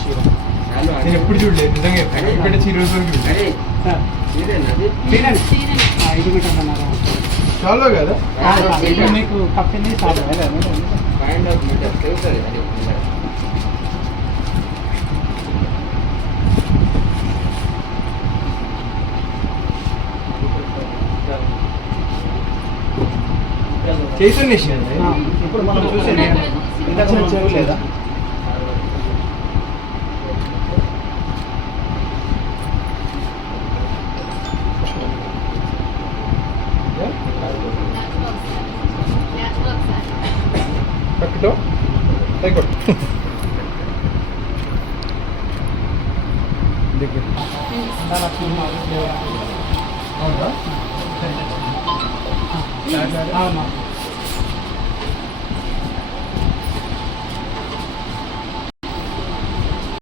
చీర నేను ఎప్పుడు చూడలేదు నిజంగా ఇక్కడ చీర చూడలేదు. 5 మీటర్ల చాలా కదా మీకు కప్పింది చాలా చైతన్య ఇప్పుడు మనం చూసేది ఇందాక మనం చూడలేదా పక్కతో దగ్గర అవునా